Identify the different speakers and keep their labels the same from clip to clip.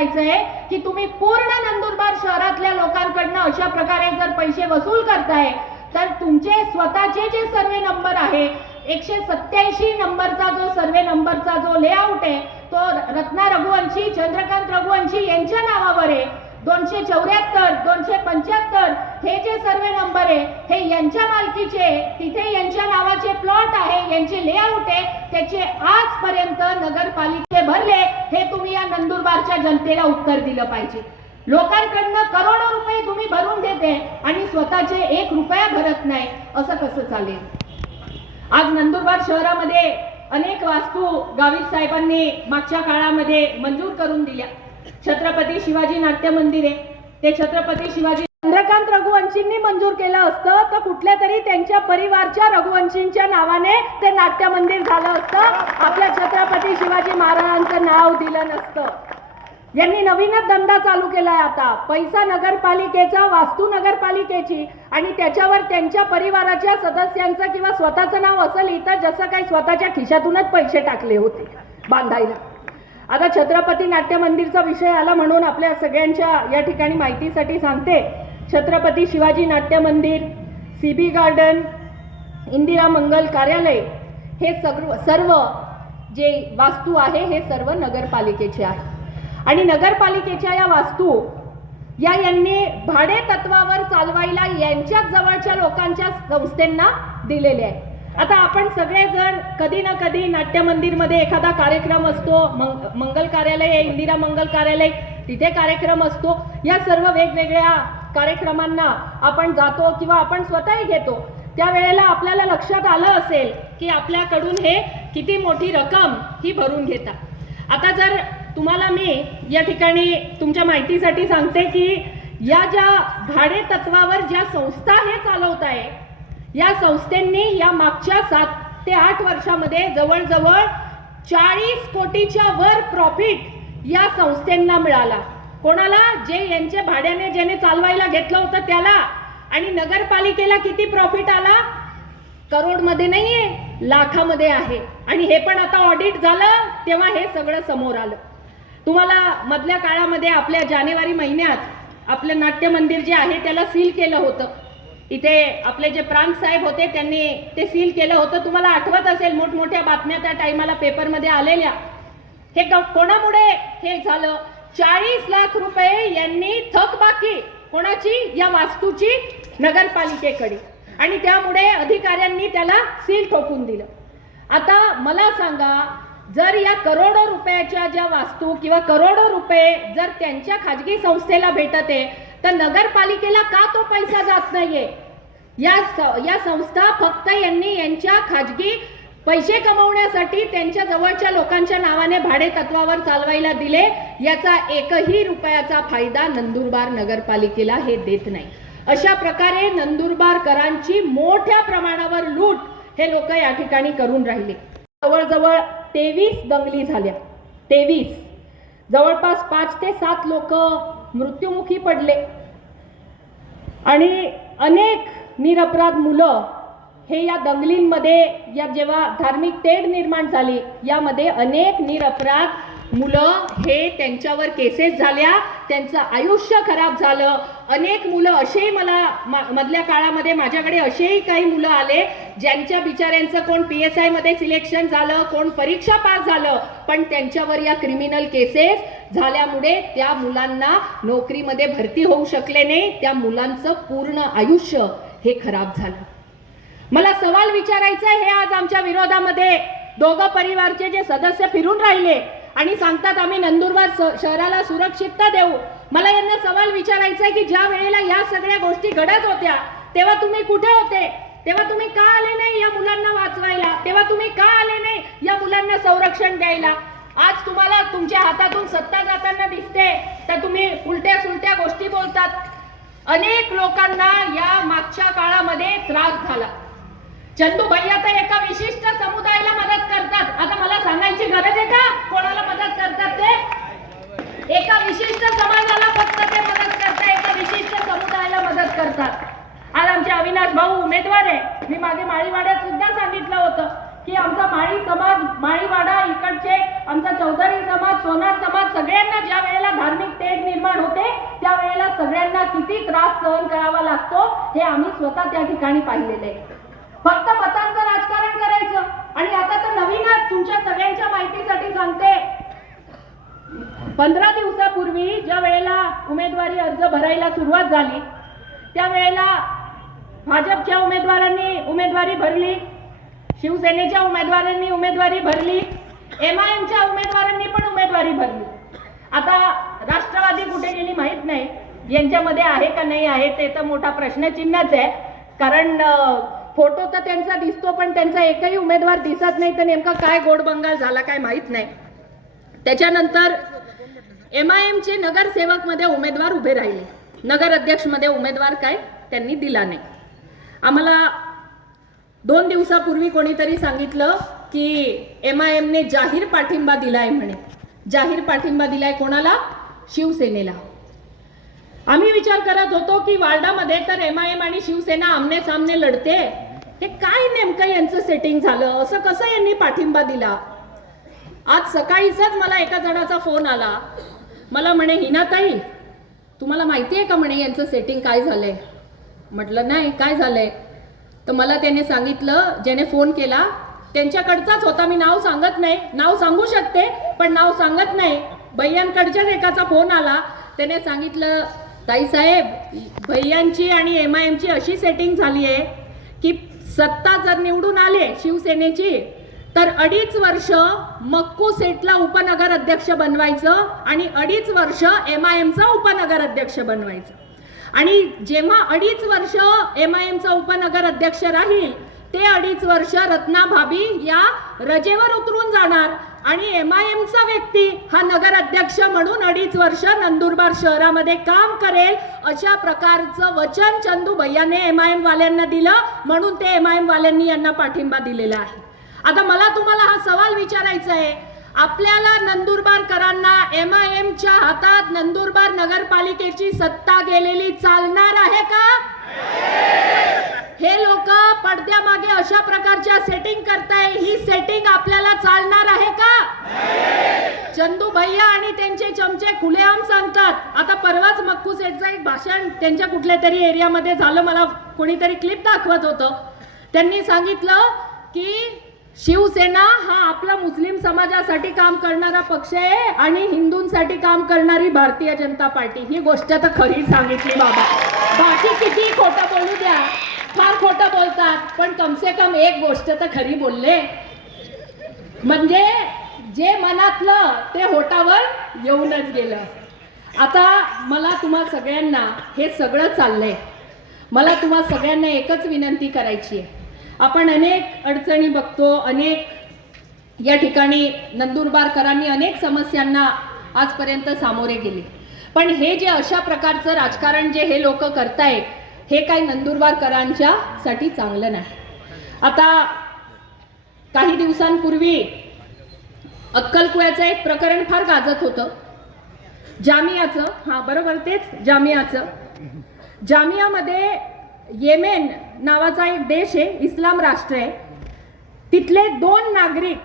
Speaker 1: करायचं आहे की तुम्ही पूर्ण नंदुरबार शहरातल्या लोकांकडनं अशा प्रकारे जर पैसे वसूल करताय तर तुमचे स्वतःचे जे सर्वे नंबर आहे एकशे सत्याऐंशी नंबरचा जो सर्वे नंबरचा जो लेआउट आहे तो रत्ना रघुवंशी चंद्रकांत रघुवंशी यांच्या नावावर आहे. दोनशे चौऱ्याहत्तर दोनशे पंच्याहत्तर हे जे सर्व नंबर आहे हे यांच्या मालकीचे तिथे यांच्या नावाचे प्लॉट आहे यांचे लेआउट आहे त्याचे आजपर्यंत नगरपालिके भरले हे तुम्ही या नंदुरबारच्या जनतेला उत्तर दिलं पाहिजे. लोकांकडनं करोडो रुपये तुम्ही भरून घेते आणि स्वतःचे एक रुपया भरत नाही असं कसं चालेल? आज नंदुरबार शहरामध्ये अनेक वास्तू गावित साहेबांनी मागच्या काळामध्ये मंजूर करून दिल्या. छत्रपती शिवाजी नाट्य मंदिर आहे ते छत्रपती शिवाजी चंद्रकांत रघुवंशींनी मंजूर केलं असतं. तर कुठल्या तरी त्यांच्या परिवारच्या रघुवंशींच्या नावाने ते नाट्य मंदिर झालं असतं. आपल्या छत्रपती शिवाजी महाराजांचं नाव दिलं नसतं. यांनी नवीनच धंदा चालू केलाय आता. पैसा नगरपालिकेचा वास्तू नगरपालिकेची आणि त्याच्यावर त्यांच्या परिवाराच्या सदस्यांचं किंवा स्वतःचं नाव असं लिहितं जसं काही स्वतःच्या खिशातूनच पैसे टाकले होते बांधायला. आता छत्रपती नाट्य मंदिरचा विषय आला म्हणून आपल्या सगळ्यांच्या या ठिकाणी माहितीसाठी सांगते. Chhatrapati Shivaji Natya Mandir C B garden Indira Mangal Karyalay हे सर्व सर्व जे वास्तू आहे हे सर्व नगरपालिकेचे आहे. आणि नगरपालिकेच्या या वास्तू या यांनी भाडे तत्वावर चालवायला यांच्याच जवळच्या लोकांच्या संस्थेंना दिलेले आहे आता आपण सगळेजण कधी ना कधी नाट्य मंदिरमध्ये एखादा कार्यक्रम असतो मंग मंगल कार्यालय इंदिरा मंगल कार्यालय तिथे कार्यक्रम असतो. या सर्व वेगवेगळ्या कार्यक्रमांना आपण जातो किंवा आपण स्वतःही घेतो. त्यावेळेला आपल्याला लक्षात आलं असेल की आपल्याकडून हे किती मोठी रक्कम ही भरून घेतात. आता जर तुम्हाला मी या ठिकाणी तुमच्या माहितीसाठी सांगते की या ज्या भाडे तत्वावर ज्या संस्था हे चालवत आहे या संस्थेंनी या मागच्या सात ते आठ वर्षामध्ये जवळजवळ चाळीस कोटीच्या वर प्रॉफिट या संस्थेंना मिळाला. कोणाला? जे यांचे भाड्याने ज्याने चालवायला घेतलं होतं त्याला. आणि नगरपालिकेला किती प्रॉफिट आला? करोडमध्ये नाहीये लाखामध्ये आहे. आणि हे पण आता ऑडिट झालं तेव्हा हे सगळं समोर आलं. तुम्हाला मधल्या काळामध्ये आपल्या जानेवारी महिन्यात आपलं नाट्य मंदिर जे आहे त्याला सील केलं होतं. इथे आपले जे प्रांत साहेब होते त्यांनी ते सील केलं होतं. तुम्हाला आठवत असेल मोठमोठ्या बातम्या त्या टायमाला पेपरमध्ये आलेल्या. हे कोणामुळे हे झालं? चाळीस लाख रुपये यांनी थकबाकी कोणाची? या वास्तूची नगरपालिकेकडे. आणि त्यामुळे अधिकाऱ्यांनी त्याला सील ठोकून दिलं. आता मला सांगा जर या करोडो रुपयाच्या ज्या वास्तू किंवा करोडो रुपये जर त्यांच्या खाजगी संस्थेला भेटते तर नगरपालिकेला का तो पैसा जात नाहीये? या या संस्था फक्त यांनी यांच्या खाजगी पैसे कमवण्यासाठी त्यांच्या जवळच्या लोकांच्या नावाने भाडे तत्वावर चालवायला दिले. याचा एकही रुपयाचा फायदा नंदुरबार नगरपालिकेला हे देत नाही. अशा प्रकारे नंदुरबारकरांची मोठ्या प्रमाणावर लूट हे लोक या ठिकाणी करून राहिले. जवळजवळ तेवीस दंगली झाल्या. तेवीस. जवळपास पाच ते सात लोक मृत्युमुखी पडले. आणि अनेक निरपराध मुलं हे या दंगलींमध्ये या जेव्हा धार्मिक तेढ निर्माण झाली यामध्ये अनेक निरपराध मुलं हे त्यांच्यावर केसेस झाल्या त्यांचं आयुष्य खराब झालं. अनेक मुलं असेही मला मधल्या काळामध्ये माझ्याकडे असेही काही मुलं आले ज्यांच्या बिचाऱ्यांचं कोण पी एस आयमध्ये सिलेक्शन झालं कोण परीक्षा पास झालं पण त्यांच्यावर या क्रिमिनल केसेस झाल्यामुळे त्या मुलांना नोकरीमध्ये भरती होऊ शकले नाही त्या मुलांचं पूर्ण आयुष्य हे खराब झालं. मला सवाल विचारायचा आहे हे आज आमच्या विरोधामध्ये. दोघं परिवारचे जे सदस्य फिरून राहिले आणि सांगतात आम्ही नंदुरबार स- शहराला सुरक्षितता देऊ. मला यांना सवाल विचारायचा आहे की ज्या वेळेला या सगळ्या गोष्टी घडत होत्या तेव्हा तुम्ही कुठे होते? तेव्हा तुम्ही का आले नाही या मुलांना वाचवायला? तेव्हा तुम्ही का आले नाही या मुलांना संरक्षण द्यायला? आज तुम्हाला तुमच्या हातातून सत्ता जाताना दिसते तर तुम्ही उलट्या सुलट्या गोष्टी बोलतात. अनेक लोकांना या मागच्या काळामध्ये त्रास झाला. चंदू भैया तर एका विशिष्ट समुदायाला मदत करतात. आता मला सांगायची गरज आहे का? कोणाला मदत करतात ते? एका विशिष्ट समाजाला फक्त ते मदत करतात एका विशिष्ट समुदायाला मदत करतात. आज आमचे अविनाश भाऊ उमेदवार आहे. मी मागे माळीवाड्यात सुद्धा सांगितलं होतं की आमचा माळी समाज माळीवाडा इकडचे आमचा चौधरी समाज सोनार समाज सगळ्यांना ज्या वेळेला धार्मिक थेट निर्माण होते त्यावेळेला सगळ्यांना किती त्रास सहन करावा लागतो हे आम्ही स्वतः त्या ठिकाणी पाहिलेले आहे. फक्त मतांचं राजकारण करायचं. आणि आता तर नवीनच तुमच्या सगळ्यांच्या माहितीसाठी सांगते. पंधरा दिवसापूर्वी ज्या वेळेला उमेदवारी अर्ज भरायला सुरुवात झाली त्यावेळेला भाजपच्या उमेदवारांनी उमेदवारी भरली शिवसेनेच्या उमेदवारांनी उमेदवारी भरली एम आय एमच्या उमेदवारांनी पण उमेदवारी भरली. आता राष्ट्रवादी कुठे गेली माहीत नाही. यांच्यामध्ये आहे का नाही आहे ते तर मोठा प्रश्नचिन्हच आहे. कारण फोटो तर त्यांचा दिसतो पण त्यांचा एकही उमेदवार दिसत नाही. तर नेमका काय गोडबंगाल झाला काय माहीत नाही. त्याच्यानंतर एम आय एमचे नगरसेवकमध्ये उमेदवार उभे राहिले. नगर अध्यक्षमध्ये उमेदवार काय त्यांनी दिला नाही. आम्हाला दोन दिवसापूर्वी कोणीतरी सांगितलं की एम आय एमने जाहीर पाठिंबा दिला आहे म्हणे. जाहीर पाठिंबा दिलाय कोणाला? शिवसेनेला. आम्ही विचार करत होतो की वार्डामध्ये तर एम आय एम आणि शिवसेना आमने सामने लढते. हे काय नेमकं यांचं सेटिंग झालं? असं कसं यांनी पाठिंबा दिला? आज सकाळीचाच मला एका जणाचा फोन आला. मला म्हणे हिनाताई तुम्हाला माहिती आहे का म्हणे यांचं सेटिंग काय झालंय? म्हटलं नाही काय झालंय? तर मला त्याने सांगितलं ज्याने फोन केला त्यांच्याकडचाच होता. मी नाव सांगत नाही. नाव सांगू शकते पण नाव सांगत नाही. भैयांकडच्याच एकाचा फोन आला. त्याने सांगितलं ताईसाहेब भैयांची आणि एम आय एमची अशी सेटिंग झाली आहे की सत्ता जर निवडून आले शिवसेनेची तर अडीच वर्ष मक्कू सेटला उपनगर अध्यक्ष बनवायचं आणि अडीच वर्ष एम आय एमचा उपनगर अध्यक्ष बनवायचं. आणि जेव्हा अडीच वर्ष एम आय एमचा उपनगर अध्यक्ष राहील ते अडीच वर्ष रत्ना भाभी या रजेवर उतरून जाणार. आणि एम आय एमचा व्यक्ती हा नगर अध्यक्ष म्हणून अडीच वर्ष नंदुरबार शहरामध्ये काम करेल अशा प्रकारचं वचन चंदू भैयाने एम आय एम वाल्यांना दिलं म्हणून ते एम आय एम वाल्यांनी यांना पाठिंबा दिलेला आहे. आता मला तुम्हाला हा सवाल विचारायचा आहे. आपल्याला नंदुरबारकरांना एम आय एमच्या हातात नंदुरबार नगरपालिकेची सत्ता गेलेली चालणार आहे का? पडद्यामागे अशा प्रकारच्या सेटिंग करताय ही सेटिंग आपल्याला चालणार आहे का? चंदू भैया आणि त्यांचे चमचे खुलेआम सांगतात. आता परवाच मक्कू सेटचं एक भाषण त्यांच्या कुठल्या तरी एरियामध्ये झालं मला कोणीतरी क्लिप दाखवत होतं. त्यांनी सांगितलं की शिवसेना हा आपला मुस्लिम समाजासाठी काम करणारा पक्ष आहे आणि हिंदूंसाठी काम करणारी भारतीय जनता पार्टी. ही गोष्ट तर खरी सांगितली बाबा. बाकी किती खोटं बोलू द्या फार खोटं बोलतात पण कमसे कम एक गोष्ट तर खरी बोलले. म्हणजे जे मनातलं ते होटावर येऊनच गेलं. आता मला तुम्हा सगळ्यांना हे सगळं चाललंय. मला तुम्हा सगळ्यांना एकच विनंती करायची आहे. आपण अनेक अडचणी बघतो अनेक या ठिकाणी नंदुरबारकरांनी अनेक समस्यांना आजपर्यंत सामोरे गेले. पण हे जे अशा प्रकारचं राजकारण जे हे लोक करतायत हे काही नंदुरबारकरांच्या साठी चांगलं नाही. आता काही दिवसांपूर्वी अक्कलकुळ्याचं एक प्रकरण फार गाजत होतं. जामियाचं हां बरोबर तेच जामियाचं. जामियामध्ये येमेन नावाचा एक देश आहे इस्लाम राष्ट्र आहे. तिथले दोन नागरिक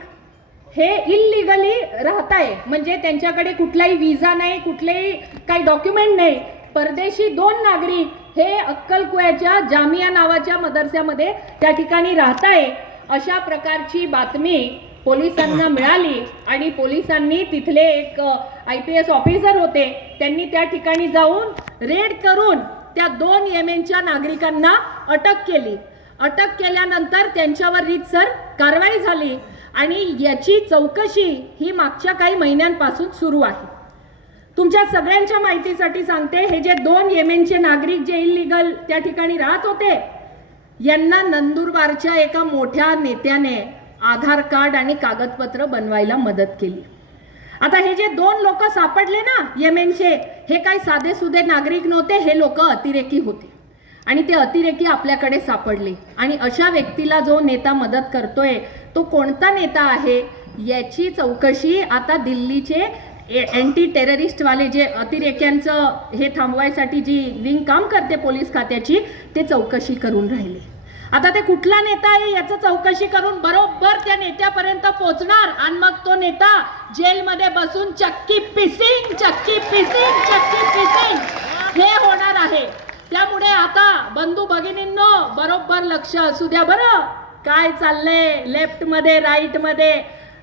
Speaker 1: हे इल्लिगली राहत आहे. म्हणजे त्यांच्याकडे कुठलाही विजा नाही कुठलेही काही डॉक्युमेंट नाही. परदेशी दोन नागरिक हे अक्कलकुळ्याच्या जामिया नावाच्या मदरस्यामध्ये त्या ठिकाणी राहत आहे अशा प्रकारची बातमी पोलिसांना मिळाली आणि पोलिसांनी तिथले एक आय पी एस ऑफिसर होते त्यांनी त्या ठिकाणी जाऊन रेड करून त्या दोन येमेनच्या नागरिकांना अटक केली. अटक केल्यानंतर त्यांच्यावर रीतसर कारवाई झाली आणि याची चौकशी ही मागच्या काही महिन्यांपासून सुरू आहे. तुमच्या सगळ्यांच्या माहितीसाठी सांगते हे जे दोन येमेनचे नागरिक जे इलिगल त्या ठिकाणी राहत होते यांना नंदुरबारच्या एका मोठ्या नेत्याने आधार कार्ड आणि कागदपत्र बनवायला मदत केली. आता हे जे दोन लोक सापडले ना येमेनचे हे काही साधे सुधे नागरिक नव्हते हे लोक अतिरेकी होते. आणि ते अतिरेकी आपल्याकडे सापडले. आणि अशा व्यक्तीला जो नेता मदत करतोय तो कोणता नेता आहे याची चौकशी आता दिल्लीचे अँटी टेररिस्टवाले जे अतिरेक्यांचं हे थांबवायसाठी जी विंग काम करते पोलीस खात्याची ते चौकशी करून राहिले. आता ते कुठला नेता आहे याचं चौकशी करून बरोबर त्या नेत्यापर्यंत पोहोचणार. आणि मग तो नेता जेलमध्ये बसून चक्की पिसिंग चक्की पिसिंग चक्की पिसिंग हे होणार आहे. त्यामुळे आता बंधू भगिनींनो बरोबर लक्ष असू द्या बरं. काय चाललंय? लेफ्टमध्ये राईटमध्ये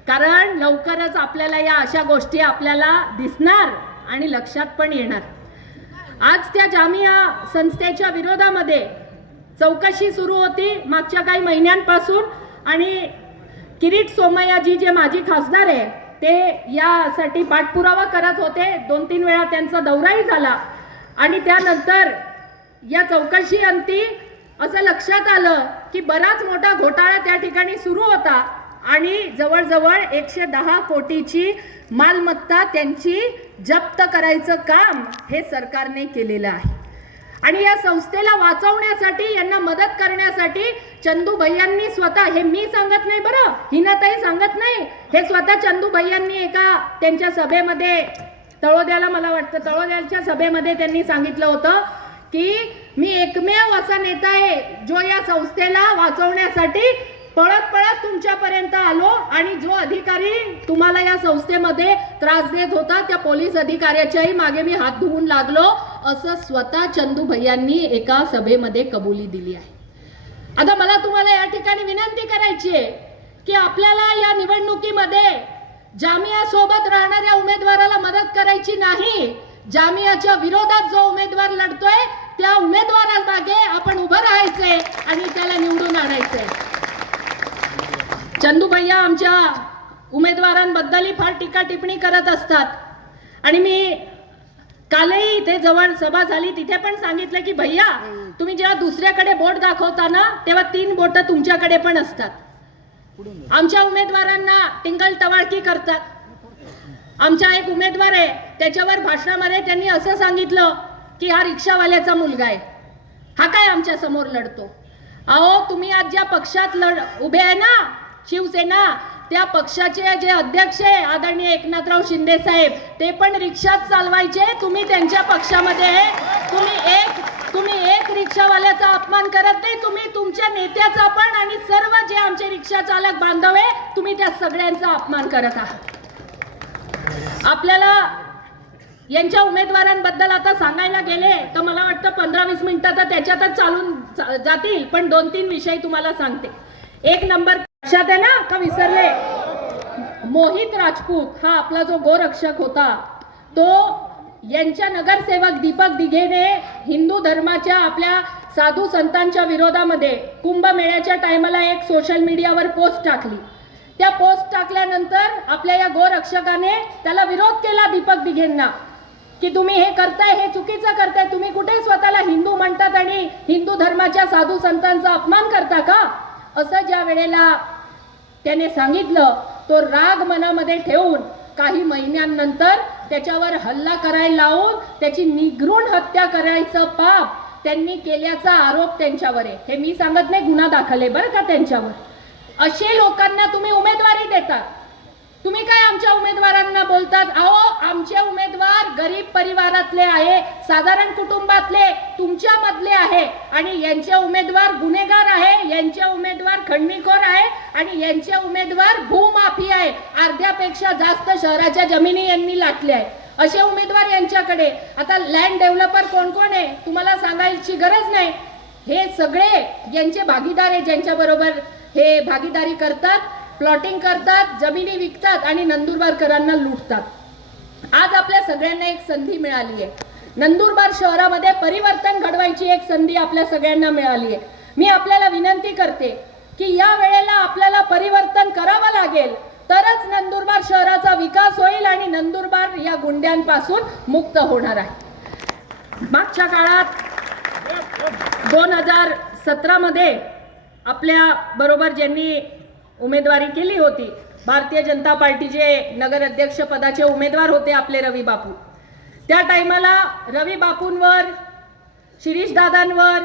Speaker 1: कारण लवकरच आपल्याला या अशा गोष्टी आपल्याला दिसणार आणि लक्षात पण येणार. आज त्या जामिया संस्थेच्या विरोधामध्ये चौकशी सुरू होती मागच्या काही महिन्यांपासून आणि किरीट सोमय्याजी जे माजी खासदार आहे ते यासाठी पाठपुरावा करत होते. दोन तीन वेळा त्यांचा दौराही झाला आणि त्यानंतर या चौकशी अंती असं लक्षात आलं की बराच मोठा घोटाळा त्या ठिकाणी सुरू होता. आणि जवळजवळ एकशे दहा कोटीची मालमत्ता त्यांची जप्त करायचं काम हे सरकारने केलेलं आहे. आणि या संस्थेला वाचवण्यासाठी यांना मदत करण्यासाठी चंदू भैयांनी स्वतः हे मी सांगत नाही बरं हिनाताई सांगत नाही हे स्वतः चंदू भैयांनी एका त्यांच्या सभेमध्ये तळोद्याला मला वाटतं तळोद्याच्या सभेमध्ये त्यांनी सांगितलं होतं की मी एकमेव असा नेता आहे जो या संस्थेला वाचवण्यासाठी पळत पळत तुमच्यापर्यंत आलो आणि जो अधिकारी तुम्हाला या संस्थेमध्ये त्रास देत होता त्या पोलीस अधिकाऱ्याच्याही मागे मी हात धुवून लागलो. असं स्वतः चंदू भैयांनी एका सभेमध्ये कबुली दिली आहे. आता मला तुम्हाला या ठिकाणी विनंती करायची आहे की आपल्याला या निवडणुकीमध्ये जामिया सोबत राहणाऱ्या उमेदवाराला मदत करायची नाही. जामियाच्या विरोधात जो उमेदवार लढतोय त्या उमेदवारामागे आपण उभं राहायचंय आणि त्याला निवडून आणायचंय. चंदू भैया आमच्या उमेदवारांबद्दलही फार टीका टिप्पणी करत असतात. आणि मी कालही इथे जवळ सभा झाली तिथे पण सांगितलं की भैया तुम्ही जेव्हा दुसऱ्याकडे बोट दाखवता ना तेव्हा तीन बोट तुमच्याकडे पण असतात. आमच्या उमेदवारांना टिंगल टवाळकी करतात. आमचा एक उमेदवार आहे त्याच्यावर भाषणामध्ये त्यांनी असं सांगितलं की हा रिक्षावाल्याचा मुलगा आहे. हा काय आमच्यासमोर लढतो? अहो तुम्ही आज ज्या पक्षात लढ उभे आहे ना शिवसेना त्या पक्षाचे जे अध्यक्ष आहे आदरणीय एकनाथराव शिंदे साहेब ते पण रिक्षाच चालवायचे. तुम्ही त्यांच्या पक्षामध्ये आहे. तुम्ही एक तुम्ही एक रिक्षावाल्याचा अपमान करत नाही. तुम्ही तुमच्या नेत्याचा पण आणि सर्व जे आमचे रिक्षा चालक बांधव आहे तुम्ही त्या सगळ्यांचा अपमान करत आहात. आपल्याला यांच्या उमेदवारांबद्दल आता सांगायला गेले तर मला वाटतं पंधरा वीस मिनिटं तर त्याच्यातच चालून जातील. पण दोन तीन विषय तुम्हाला सांगते. एक नंबर लक्षात आहे ना? का विसरले? मोहित राजपूत हा आपला जो गोरक्षक होता तो यांच्या नगरसेवक दीपक दिघेने हिंदू धर्माच्या आपल्या साधू संतांच्या विरोधामध्ये कुंभमेळ्याच्या टायमाला एक सोशल मीडियावर पोस्ट टाकली. त्या पोस्ट टाकल्यानंतर आपल्या या गोरक्षकाने त्याला विरोध केला दीपक दिघेंना. की तुम्ही हे करताय हे चुकीचं करताय तुम्ही कुठे स्वतःला हिंदू म्हणतात आणि हिंदू धर्माच्या साधू संतांचा अपमान करता का? असं ज्या वेळेला त्याने सांगितलं तो राग मनामध्ये ठेवून काही महिन्यांनंतर त्याच्यावर हल्ला करायला लावून त्याची निघृण हत्या करायचं पाप त्यांनी केल्याचा आरोप त्यांच्यावर आहे. हे मी सांगत नाही गुन्हा दाखल आहे बरं का त्यांच्यावर? असे लोकांना तुम्ही उमेदवारी देतात तुम्ही काय आमच्या उमेदवारांना बोलतात? अहो आमचे उमेदवार गरीब परिवारातले आहे साधारण कुटुंबातले तुमच्या मधले आहे. आणि यांचे उमेदवार गुन्हेगार आहे यांचे उमेदवार खंडणीखोर आहे आणि यांचे उमेदवार भूमाफी आहे. अर्ध्यापेक्षा जास्त शहराच्या जमिनी यांनी लाटल्या आहे असे उमेदवार यांच्याकडे. आता लँड डेव्हलपर कोण कोण आहे? तुम्हाला सांगायची गरज नाही. हे सगळे यांचे भागीदार आहे ज्यांच्या बरोबर हे भागीदारी करतात. प्लॉटिंग करतात जमिनी विकतात आणि नंदुरबारकरांना लुटतात. आज आपल्या सगळ्यांना एक संधी मिळाली आहे. नंदुरबार शहरामध्ये परिवर्तन घडवायची एक संधी आपल्या सगळ्यांना मिळाली आहे. मी आपल्याला विनंती करते की या वेळेला आपल्याला परिवर्तन करावं लागेल तरच नंदुरबार शहराचा विकास होईल आणि नंदुरबार या गुंड्यांपासून मुक्त होणार आहे. मागच्या काळात दोन हजार सतरामध्ये आपल्या बरोबर ज्यांनी उमेदवारी केली होती. भारतीय जनता पार्टीचे नगर अध्यक्ष पदाचे उमेदवार होते आपले रवी बापू. त्या टायमाला रवी बापूंवर शिरीष दादांवर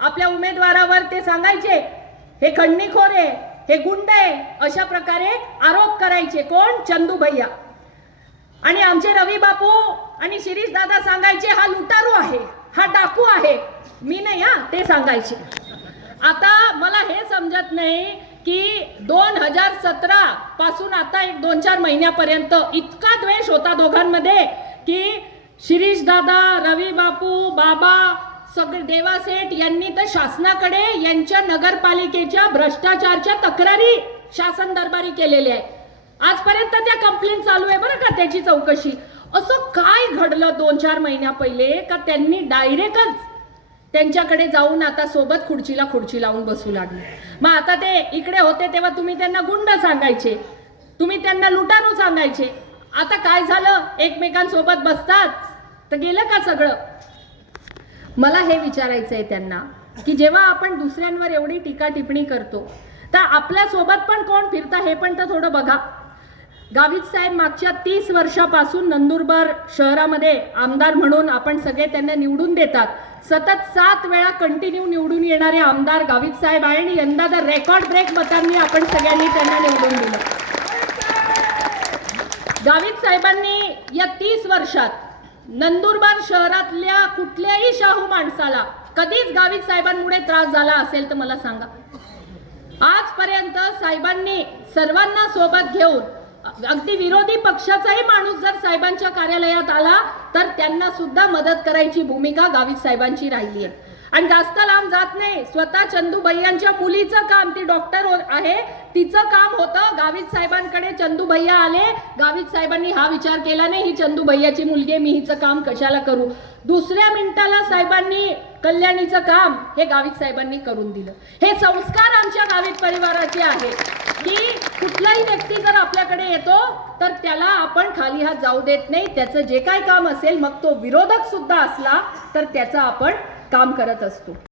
Speaker 1: आपल्या उमेदवारावर ते सांगायचे हे खंडणीखोर आहे हे गुंड आहे अशा प्रकारे आरोप करायचे. कोण? चंदू भैया. आणि आमचे रवी बापू आणि शिरीष दादा सांगायचे हा लुटारू आहे हा डाकू आहे. मी नाही हा ते सांगायचे. आता मला हे समजत नाही की दोन हजार सतरा पासून आता एक दोन चार महिन्यापर्यंत इतका द्वेष होता दोघांमध्ये की शिरीष दादा रवी बापू बाबा सगळे देवासेठ यांनी तर शासनाकडे यांच्या नगरपालिकेच्या भ्रष्टाचारच्या तक्रारी शासन दरबारी केलेल्या आहे. आजपर्यंत त्या कंप्लेंट चालू आहे बरं का त्याची चौकशी. असं काय घडलं दोन चार महिन्या पहिले? का त्यांनी डायरेक्टच त्यांच्याकडे जाऊन आता सोबत खुर्चीला खुर्ची लावून बसू लागले. मग आता ते इकडे होते तेव्हा तुम्ही त्यांना गुंड सांगायचे. तुम्ही त्यांना लुटारू सांगायचे. आता काय झालं? एकमेकांसोबत बसतात? तर गेलं का सगळं? मला हे विचारायचं आहे त्यांना की जेव्हा आपण दुसऱ्यांवर एवढी टीका टिप्पणी करतो तर आपल्यासोबत पण कोण फिरता? हे पण तर थोडं बघा. गावित साहेब मागच्या तीस वर्षापासून नंदुरबार शहरामध्ये आमदार म्हणून आपण सगळे त्यांना निवडून देतात. सतत सात वेळा कंटिन्यू निवडून येणारे आमदार गावित साहेब आहे आणि यंदा तर रेकॉर्ड ब्रेक मतांनी आपण सगळ्यांनी त्यांना निवडून दिलं. गावित साहेबांनी या तीस वर्षात नंदुरबार शहरातल्या कुठल्याही शाहू माणसाला कधीच गावित साहेबांमुळे त्रास झाला असेल तर मला सांगा. आजपर्यंत साहेबांनी सर्वांना सोबत घेऊन अगदी विरोधी पक्षाचाही माणूस जर साहेबांच्या कार्यालयात आला तर त्यांना सुद्धा मदत करायची भूमिका गावित साहेबांची राहिली आहे. आणि जास्त लांब जात नाही. स्वतः चंदूभैयांच्या मुलीचं काम ती डॉक्टर हो- आहे. तिचं काम होतं गावित साहेबांकडे चंदू भैया आले. गावित साहेबांनी हा विचार केला नाही ही चंदू भैयाची मुलगी मी हिचं काम कशाला करू? दुसऱ्या मिनिटाला साहेबांनी कल्याणीचं काम हे गावित साहेबांनी करून दिलं. हे संस्कार आमच्या गावित परिवाराचे आहे की कुठलाही व्यक्ती जर आपल्याकडे येतो तर त्याला आपण खाली हात जाऊ देत नाही. त्याचं जे काय काम असेल मग तो विरोधक सुद्धा असला तर त्याचं आपण काम करत असतो.